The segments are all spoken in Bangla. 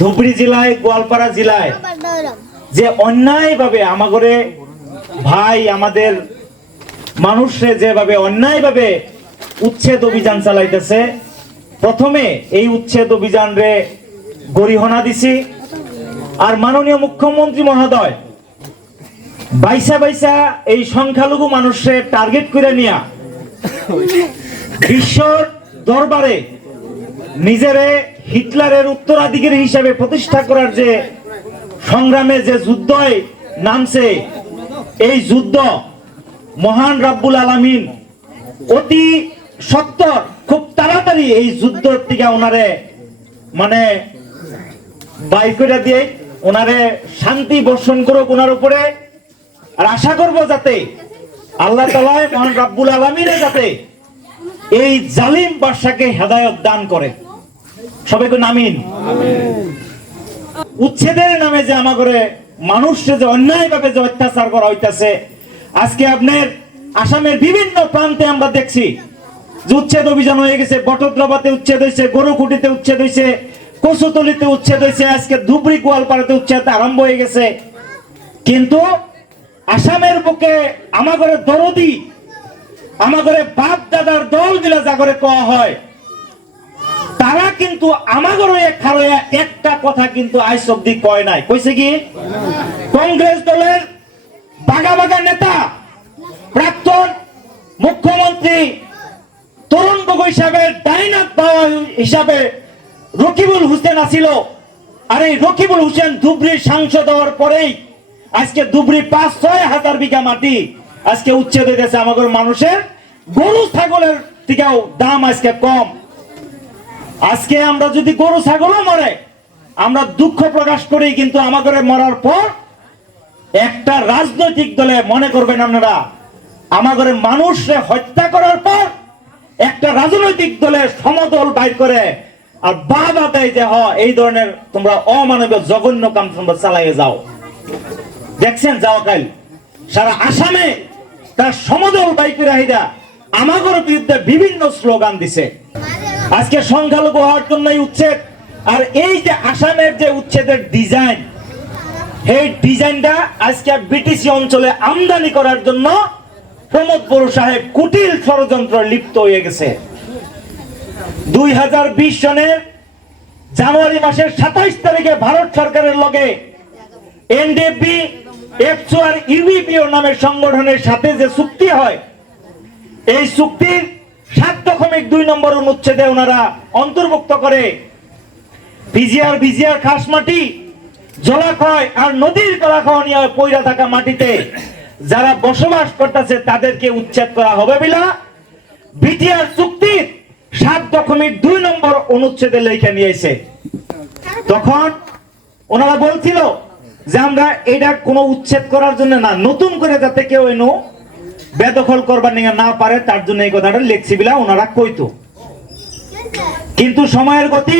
ধুবড়ী জেলায়, গোয়ালপাড়া জেলায় যে অন্যায়ভাবে আমাগরে ভাই আমাদের মানুষে যেভাবে অন্যায়ভাবে উচ্ছেদ অভিযান চালাইতেছে, প্রথমে এই উচ্ছেদ অভিযান রে গরিহনা দিছি। আর মাননীয় মুখ্যমন্ত্রী মহোদয় বাইসা বাইসা এই সংখ্যালঘু মানুষের টার্গেট করে নিয়া বিশ্বর দরবারে নিজেরে হিটলারের উত্তরাধিকারী হিসাবে প্রতিষ্ঠা করার যে সংগ্রামে যে যুদ্ধে নামছে, এই যুদ্ধ মহান রাব্বুল আলামিন অতি সত্তর খুব তাড়াতাড়ি এই যুদ্ধ থেকে ওনারে মানে বাইর করে দিয়ে ওনারে শান্তি বর্ষণ করুক ওনার উপরে। আর আশা করবো যাতে আল্লাহ তাআলা মহান রাব্বুল আলামিনে যাতে এই জালিম বাদশাকে হেদায়েত দান করে। সবাইকে আমিন। উচ্ছেদের নামে যে আমাগরে মানুষকে যে অন্যায়ভাবে যে অত্যাচার করা হইতাছে, আজকে আপনার আসামের বিভিন্ন প্রান্তে আমরা দেখছি যে উচ্ছেদ অভিযান হয়ে গেছে। বটদ্রবাতে উচ্ছেদ হয়েছে, গরুকুটিতে উচ্ছেদ হয়েছে, কচুতলিতে উচ্ছেদ হয়েছে, আজকে ধুবড়ী গোয়ালপাড়াতে উচ্ছেদ আরম্ভ হয়ে গেছে। কিন্তু আসামের বুকে আমাগরে দরদি আমাগরে বাপ দাদার দল গুলা যা করে কওয়া হয়, তারা কিন্তু আমাগরে একটা কথা কিন্তু আজ অব্দি কয় নাই। কইছে কি? কংগ্রেস দলের বাগা বাগা নেতা প্রাক্তন মুখ্যমন্ত্রী তরুণ গগৈ সাহেবের ডাইনাত বাবা হিসাবে রকিবুল হোসেন আছিল। আর এই রকিবুল হোসেন ধুবড়ির সাংসদ হওয়ার পরেই আজকে ধুবড়ি ৫-৬ হাজার বিঘা মাটি আজকে উচ্ছেদ হইতেছে। আমাদের মানুষের গরু ছাগলের থেকেও দাম আজকে কম। আজকে আমরা যদি গরু ছাগলও মরে আমরা দুঃখ প্রকাশ করি, কিন্তু আমাদের মরার পর একটা রাজনৈতিক দলে মনে করবেন আপনারা, আমাদের মানুষকে হত্যা করার পর একটা রাজনৈতিক দলের সমদল বাইর করে আর বাধা দেয় যে এই ধরনের তোমরা অমানবিক জঘন্য কাম তোমরা চালাইয়ে যাও। দেখছেন যাওয়াকাল সারা আসামে তার সমদল বাইর করে হাইদা আমাদের বিরুদ্ধে বিভিন্ন স্লোগান দিছে। আজকে সংখ্যালঘু হওয়ার জন্যই উচ্ছেদ। আর এই যে আসামের যে উচ্ছেদের ডিজাইন, এই ডিজাইনটা আজকে বিটিসি অঞ্চলে আমদানি করার জন্য প্রমোদ বড়ু সাহেব কুটিল ষড়যন্ত্র লিপ্ত হয়ে গেছে। 2020 সনের জানুয়ারি মাসের 27 তারিখে ভারত সরকারের লগে এনডিএফবি, এফসো আর ইউবিপিও নামের সংগঠনের সাথে যে চুক্তি হয়, এই চুক্তির 7.2 নম্বর অনুচ্ছেদে ওনারা অন্তর্ভুক্ত করে ভিজিআর খাসমাটি, জলাশয় আর নদীর জলাশয় নিয়ে পয়রা থাকা মাটিতে যারা বসবাস করতেছে তাদেরকে উচ্ছেদ করা হবে বলে বিটিআর চুক্তির 7.2 নম্বর অনুচ্ছেদে লেখা নিয়েছে। তখন ওনারা বলছিল যে আমরা এটা কোনো উচ্ছেদ করার জন্য না, নতুন করে যাতে কেউ এনো বেদখল করবার নিয়ে না পারে তার জন্য এই কথাটা লিখছি বলে ওনারা কইতো। কিন্তু সময়ের গতি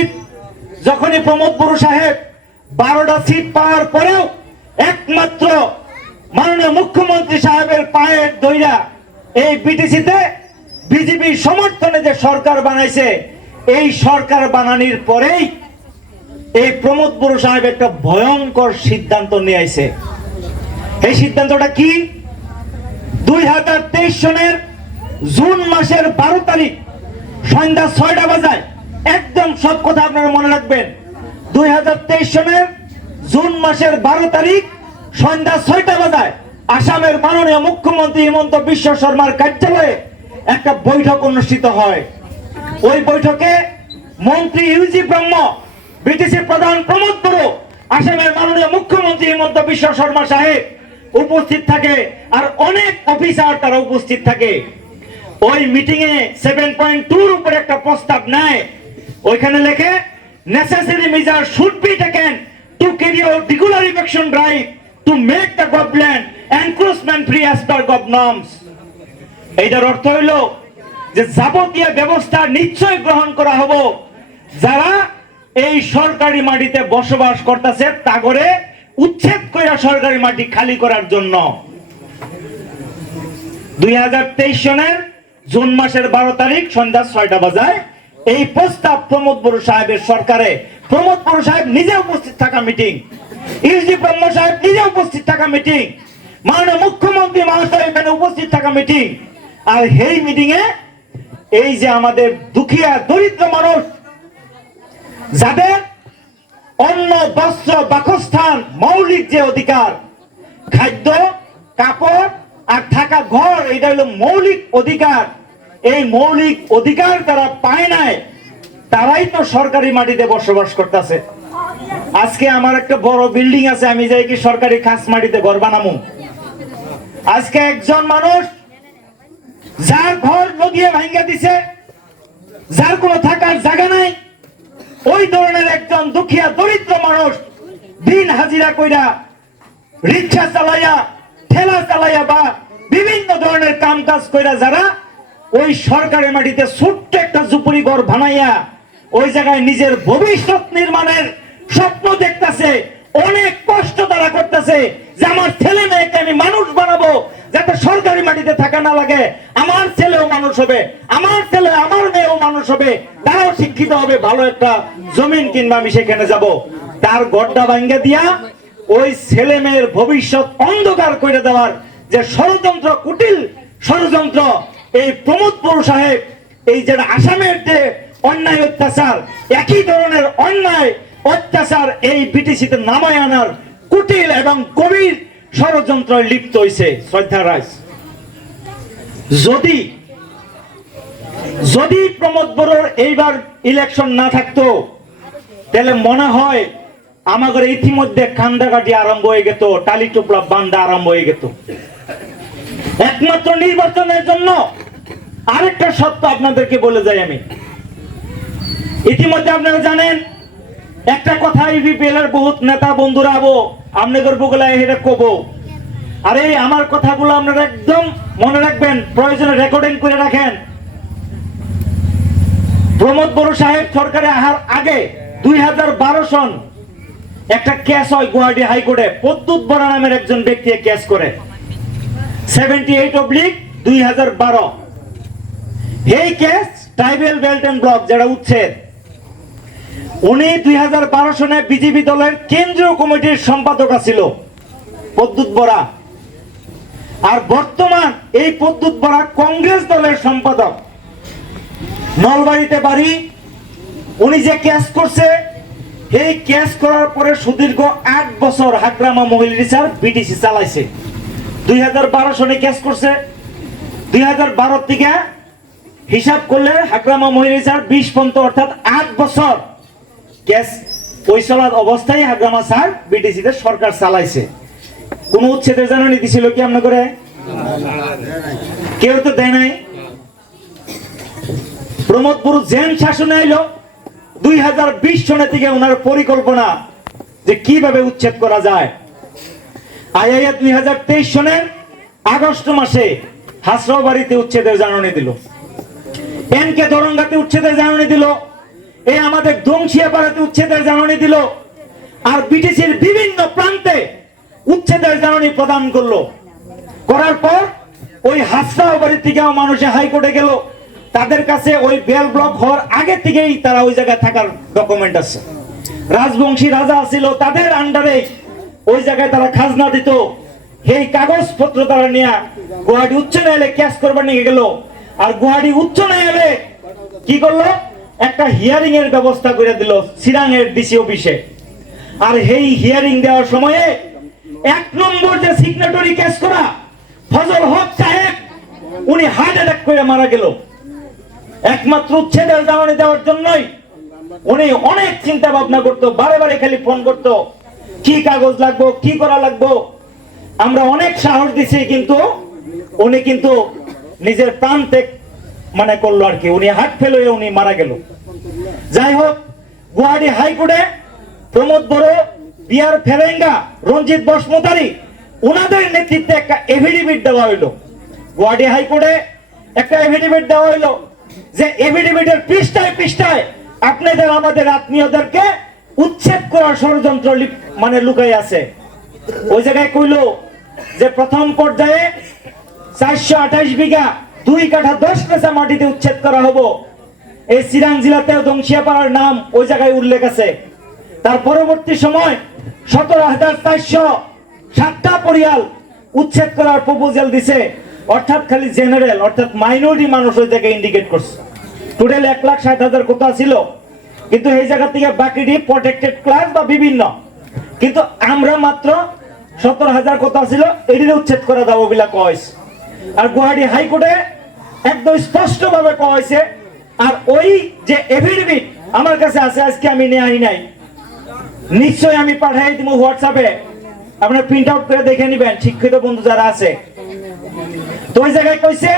যখনই প্রমোদ বড়ু সাহেব 12টা সিট পাওয়ার পরেও একমাত্র মাননীয় মুখ্যমন্ত্রী সাহেবের পায়ের দইরা এই বিটিসিতে বিজেপির সমর্থনে যে সরকার বানাইছে, এই সরকার বানানোর পরেই এই প্রমোদ বড়ু সাহেব একটা ভয়ঙ্কর সিদ্ধান্ত নিয়ে আইছে। এই সিদ্ধান্তটা কি? 2023 সনের জুন মাসের 12 তারিখ সন্ধ্যা 6টা বাজায়, একদম সব কথা আপনারা মনে রাখবেন, 2023 সনের জুন মাসের 12 তারিখ সন্ধ্যা 6টা বাজায় আসামের মাননীয় মুখ্যমন্ত্রী হিমন্ত বিশ্ব শর্মার কার্যালয়ে একটা বৈঠক অনুষ্ঠিত হয়। ওই বৈঠকে মন্ত্রী ইউজি ব্রহ্ম, বিটিসি প্রধান প্রমোদ বড়ু, আসামের মাননীয় মুখ্যমন্ত্রী হিমন্ত বিশ্ব শর্মা সাহেব উপস্থিত থাকে আর অনেক অফিসার তারা উপস্থিত থাকে। ওই মিটিং এ 7.2 উপরে একটা প্রস্তাব নেয়। ওইখানে লেখে necessary measures should be taken to carry out regular eviction drive to make the government encroachment free as per gov norms. এইটার অর্থ হইল যে যাবতীয় ব্যবস্থা নিশ্চয় গ্রহণ করা হবে যারা এই সরকারি মাটিতে বসবাস করতেছে তা করে উচ্ছেদ করে সরকারি মাটি খালি করার জন্য। 2023 সনের জুন মাসের 12 তারিখ সন্ধ্যা 6টা বাজায় এই প্রস্তাব প্রমোদ বড়ুয়া সাহেবের সরকারে, প্রমোদ বড়ুয়া সাহেব নিজে উপস্থিত থাকা মিটিং, ইউজি ব্রহ্ম সাহেব নিজে উপস্থিত থাকা মিটিং, মাননীয় মুখ্যমন্ত্রী মহাশয় এখানে উপস্থিত থাকা মিটিং। আর এই মিটিং এ এই যে আমাদের দুঃখিয়া দরিদ্র মানুষ যাদের অন্ন বস্ত্র বাসস্থান মৌলিক যে অধিকার, খাদ্য কাপড় আর থাকা ঘর, এটা হলো মৌলিক অধিকার, এই মৌলিক অধিকার তারা পায় নাই, তারাই তো সরকারি মাটিতে বসবাস করতেছে। আজকে আমার একটা বড় বিল্ডিং আছে, আমি যাই কি সরকারি খাস মাটিতে ঘর বানাবো? আজকে একজন মানুষ যার ঘর নদীয়ে ভাঙ্গা দিছে, যার কোনো থাকার জায়গা নাই, ওই ধরনের একজন দুঃখিয়া দরিদ্র মানুষ দিন হাজিরা কইরা রিক্সা চালাইয়া ঠেলা চালাইয়া বা বিভিন্ন ধরনের কাম কাজ কইরা যারা ওই সরকারি মাটিতে ছোট্ট একটা ঝুপড়ি ঘর বানাইয়া ওই জায়গায় নিজের ভবিষ্যৎ নির্মাণের স্বপ্ন দেখতেছে, অনেক কষ্ট তারা করতেছে যে আমার ছেলে মেয়েকে আমি মানুষ বানাবো, যাতে সরকারি মাটিতে থাকা না লাগে, আমার ছেলেও মানুষ হবে, আমার ছেলে আমার মেয়েও মানুষ হবে, তারাও শিক্ষিত হবে, ভালো একটা জমিন কিনবা আমি সেখানে যাব। তার গড্ডা ভাঙ্গা দিয়া ওই ছেলে মেয়ের ভবিষ্যৎ অন্ধকার করে দেওয়ার যে ষড়যন্ত্র, কুটিল ষড়যন্ত্র, এই প্রমোদ বড়ুয়া সাহেব এই যে আসামের যে অন্যায় অত্যাচার, একই ধরনের অন্যায় অত্যাচার এই বিটিসিতে নামায় আনার কুটিল এবং গভীর ষড়যন্ত্র লিপ্ত হয়েছে। শ্রদ্ধা রাজ, যদি প্রমোদ বড়ুয়ার এইবার ইলেকশন না থাকতো, তাহলে মনে হয় আমাদের ইতিমধ্যে কান্দাকাটি আরম্ভ হয়ে যেত, টালি টুপলা বান্ধা আরম্ভ হয়ে যেত। একমাত্র নির্বাচনের জন্য আরেকটা সত্য আপনাদেরকে বলে যাই আমি, ইতিমধ্যে আপনারা জানেন একটা কথা ইউপিএল এর বহুত নেতা বন্ধুরা আবো আপনাদের বগলায় এটা কব, আরে আমার কথাগুলো আপনারা একদম মনে রাখবেন, প্রয়োজনে রেকর্ডিং করে রাখেন। প্রমোদ বড়ুয়া সাহেব সরকারে আসার আগে 2012 সন একটা কেস হয় গুয়াহাটি হাইকোর্টে, পদ্মুত বরা নামের একজন ব্যক্তি কেস করে 78/2012। এই case tribal belt end block যেটা উচ্ছেদ, উনি 2012 সনে বিজেপি দলের কেন্দ্রীয় কমিটির সম্পাদক ছিল পদ্মুত বরা, আর বর্তমান এই পদ্মুত বরা কংগ্রেস দলের সম্পাদক। নলবাড়িতে বাড়ি, উনি যে কেস করছে, এই কেস করার পরে সুদীর্ঘ 8 বছর হাগ্রামা মহিলা রিসার বিটিসি চালাইছে। 2012 সনে কেস করছে, 2012 থেকে হিসাব করলে হাগ্রামা মহিলা রিসার 20 পর্যন্ত, অর্থাৎ 8 বছর কেস ওই চলার অবস্থায় হাগ্রামা স্যার বিটিসিতে সরকার চালাইছে। কোন উচ্ছেদের জানানি দিছিল কি আমরা করে? কেউ তো দেয় নাই। প্রমোদ বড়ুয়া জেন শাসনে আইলো 2020 সনে থেকে ওনার পরিকল্পনা যে কিভাবে উচ্ছেদ করা যায়। আইআইএ 2023 সনের আগস্ট মাসে হাসরাও বাড়িতে উচ্ছেদের জানানি দিল, এনকে দরঙ্গাতে উচ্ছেদের জানানি দিল, এই আমাদের দংশিয়াপাড়াতে উচ্ছেদের জানানি দিল, আর বিটিসির বিভিন্ন প্রান্তে উচ্ছেদের জানানি প্রদান করলো। করার পর ওই হাসরাও বাড়ি থেকেও মানুষে হাইকোর্টে গেল, তাদের কাছে ওই বেল ব্লক হওয়ার আগে থেকেই তারা ওই জায়গায় থাকার ডকুমেন্ট আছে। রাজবংশী রাজা ছিল, তাদের আন্ডারে ওই জায়গায় তারা খাজনা দিত, এই কাগজপত্র তারা নিয়ে গুয়াহাটি উচ্চ ন্যায়ালয়ে কেস করবার নিয়ে গেল। আর গুয়াহাটি উচ্চ ন্যায়ালয়ে কি করলো, একটা হিয়ারিং এর ব্যবস্থা করে দিল চিরাং এর ডিসি অফিসে। আর এই হিয়ারিং দেওয়ার সময়ে 1 নম্বর যে সিগনেটরি কেস করা ফজল হক সাহেব, উনি হার্ট অ্যাটাক করে মারা গেল। একমাত্র উচ্ছেদের জানানি দেওয়ার জন্যই উনি অনেক চিন্তা ভাবনা করতো, বারে বারে খালি ফোন করতো, কি কাগজ লাগবো, কি করা লাগবো। আমরা অনেক সাহস দিছি, কিন্তু উনি কিন্তু নিজের প্রাণ ত্যাগ মানে করলো আর কি, উনি হার্ট ফেল হয়ে উনি মারা গেল। যাই হোক, গুয়াহাটি হাইকোর্টে প্রমোদ বড়ুয়া, বিআর ফেরেঙ্গা, রঞ্জিত বসমতারি, ওনাদের নেতৃত্বে একটা এফিডেভিট দেওয়া হইলো। গুয়াহাটি হাইকোর্টে একটা এফিডেভিট দেওয়া হইলো, যে এফিডেভিটের পৃষ্ঠায় পৃষ্ঠায় আপনাদের আমাদের আত্মীয়দেরকে উচ্ছেদ করার ষড়যন্ত্র মানে লুকাই আছে। ওই জায়গায় কইলো যে প্রথম পর্যায়ে 428 বিঘা 2 কাঠা 10 পেসা মাটিতে উচ্ছেদ করা হবো, এই চিরাং জেলাতে দংশিয়াপাড়ার নাম ওই জায়গায় উল্লেখ আছে। তার পরবর্তী সময় 17,407টা পরিয়াল উচ্ছেদ করার প্রপোজাল দিছে, অর্থাৎ খালি জেনারেল অর্থাৎ মাইনরিটি মানুষ ওই জায়গায় ইন্ডিকেট করছে। টোটাল 1,60,000 কোটা ছিল, কিন্তু এই জায়গা থেকে বাকিটি প্রটেক্টেড ক্লাস বা বিভিন্ন, কিন্তু আমরা মাত্র 17,000 কোটা ছিল এটির উচ্ছেদ করে দেবো বলে কয়েছে। আর গুয়াহাটি হাইকোর্টে একদম স্পষ্ট ভাবে কয়েছে। আর ওই যে এফিডেভিট আমার কাছে আছে, আজকে আমি নিয়ে আই নাই, নিশ্চয় আমি পাঠাই দিব হোয়াটসঅ্যাপে, আপনারা প্রিন্ট আউট করে দেখে নেবেন শিক্ষিত বন্ধু যারা আছে। তো ওই জায়গায় কইছে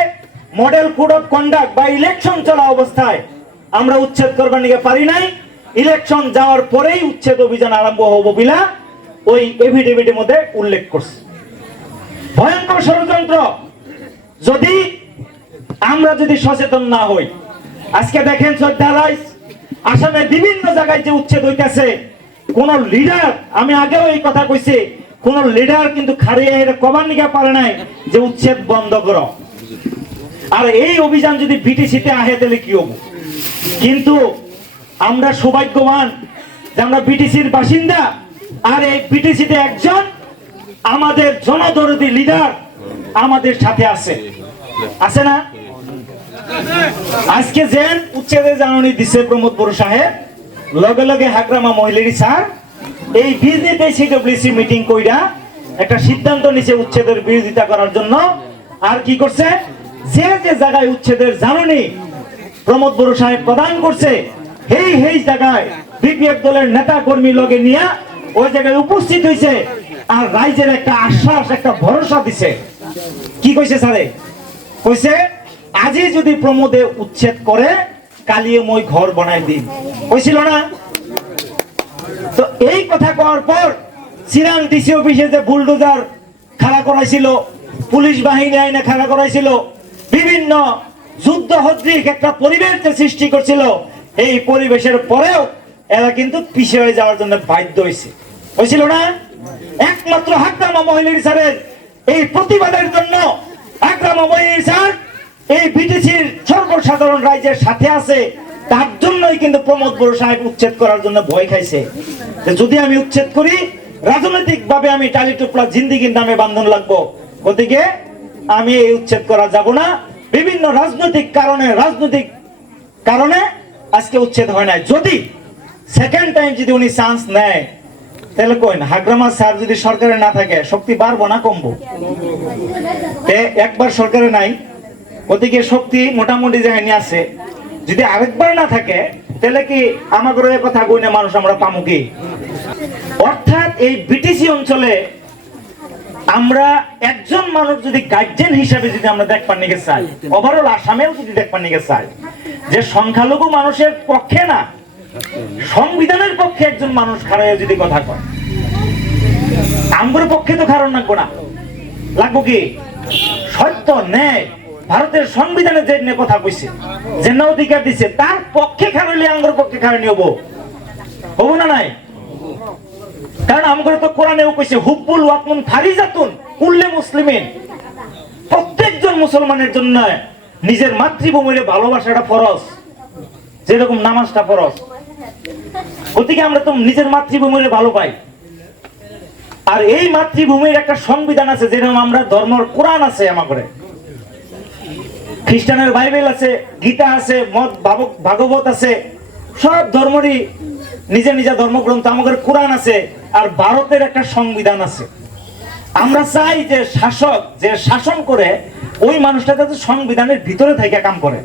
মডেল কোড অফ কন্ডাক্ট বা ইলেকশন চলা অবস্থায় আমরা উচ্ছেদ করবার নিয়ে পারি নাই, ইলেকশন যাওয়ার পরেই উচ্ছেদ অভিযান আরম্ভ হবো বিলা ওই এফিডেভিটের মধ্যে উল্লেখ করছে। ভয়ঙ্কর ষড়যন্ত্র। যদি আমরা সচেতন না হই, আজকে দেখেন শ্রদ্ধারাই আসামের বিভিন্ন জায়গায় যে উচ্ছেদ হইতেছে, কোন লিডার, আমি আগেও এই কথা কইছি, কোন লিডার কিন্তু খারিয়ে কবার নিকে পারে নাই যে উচ্ছেদ বন্ধ করো। আর এই অভিযান যদি বিটিসিতে আহে তাহলে কি হবো? কিন্তু আমরা সৌভাগ্যবান যে আমরা বিটিসির বাসিন্দা, আর এই বিটিসিতে একজন আমাদের জনদরদী লিডার আমাদের সাথে আছে, আছে না? আজকে যে উচ্ছেদের জানানি দিছে প্রমোদ বড় সাহেব, লগে লগে হাগ্রামা মহিলারি স্যার এই বিজেপি সিডব্লিউসি মিটিং কইরা একটা সিদ্ধান্ত নিছে উচ্ছেদের বিরোধিতা করার জন্য। আর কি করছে, যে যে জায়গায় উচ্ছেদের জানানি প্রমোদ বড় সাহেব প্রদান করছে এই জায়গায় বিপিএফ দলের নেতা কর্মী লগে নিয়ে ওই জায়গায় উপস্থিত হয়েছে, আর রাইজের একটা আশ্বাস, একটা ভরসা দিছে। কি কইছে স্যারে? কইছে আজই যদি প্রমোদে উচ্ছেদ করে কালিয়ে মই ঘর বানাই দিন, কইছিল না? তো এই কথা কওয়ার পর চিরাং ডিসি অফিসে যে বুলডোজার খাড়া করাইছিল, পুলিশ বাহিনী আইনে খাড়া করাইছিল, বিভিন্ন যুদ্ধ হদ্রিক একটা পরিবেশ সৃষ্টি করছিল, এই পরিবেশের পরেও এরা কিন্তু পিছিয়ে হয়ে যাওয়ার জন্য বাধ্য হয়েছে, হয়েছিল না? একমাত্র হাগ্রামা মহিলারি স্যারের এই প্রতিবাদের জন্য হাগ্রামা মহিলারি স্যার এই বিটিসির সর্বসাধারণ রাজ্যের সাথে আছে, তার জন্যই কিন্তু প্রমোদ বড় সাহেব উচ্ছেদ করার জন্য ভয় খাইছে। যদি আমি উচ্ছেদ করি রাজনৈতিক ভাবে আমি টালি টুপলা জিন্দিগির নামে বান্ধন লাগবো, ওদিকে আমি এই উচ্ছেদ করা যাব না। বিভিন্ন রাজনৈতিক কারণে আজকে উচ্ছেদ হয় না। যদি সেকেন্ড টাইম যদি উনি চান্স নেয় তাহলে কইন হাগ্রামা স্যার যদি সরকারে না থাকে শক্তি বাড়বো না কমবো? একবার সরকারে নাই, ওদিকে শক্তি মোটামুটি জায়গায় আছে, যদি আরেকবার না থাকে তাহলে কি আমাদের কথা কইনা মানুষ আমরা পামু কি? অর্থাৎ এই বিটিসি অঞ্চলে আমরা একজন মানুষ যদি গার্জিয়ান হিসাবে যদি আমরা দেখবার নিকে চাই, ওভারঅল আসামেও যদি দেখবার নিকে চাই, যে সংখ্যালঘু মানুষের পক্ষে না সংবিধানের পক্ষে একজন মানুষ খাড়াইয়া যদি কথা কয়, আমগোর পক্ষে তো খারণ লাগবো না, লাগবো কি সত্য ন্যায় ভারতের সংবিধানে যে নিয়ে কথা কইছে, যে না অধিকার দিছে, তার পক্ষে খারাইলে আমগোর পক্ষে খারানি হবো না? নাই, কারণ আমগোর তো কোরআনেও কইছে হুব্বুল ওয়াতনুন ফারিজাতুন কুল্লে মুসলিমিন, প্রত্যেকজন মুসলমানের জন্য নিজের মাতৃভূমির ভালোবাসাটা ফরজ, যেরকম নামাজটা ফরজ। ওদিকে আমরা তো নিজের মাতৃভূমির ভালো পাই, আর এই মাতৃভূমির একটা সংবিধান আছে, যেরকম আমরা ধর্মের কোরআন আছে, আমাদের খ্রিস্টানের বাইবেল আছে, গীতা আছে, ভাগবত আছে, সব ধর্মেরই নিজের নিজের ধর্মগ্রন্থ, আমাদের কোরআন আছে, আর ভারতের একটা সংবিধান আছে। আমরা চাই যে শাসক যে শাসন করে ওই মানুষটা যাতে সংবিধানের ভিতরে থেকে কাম করে।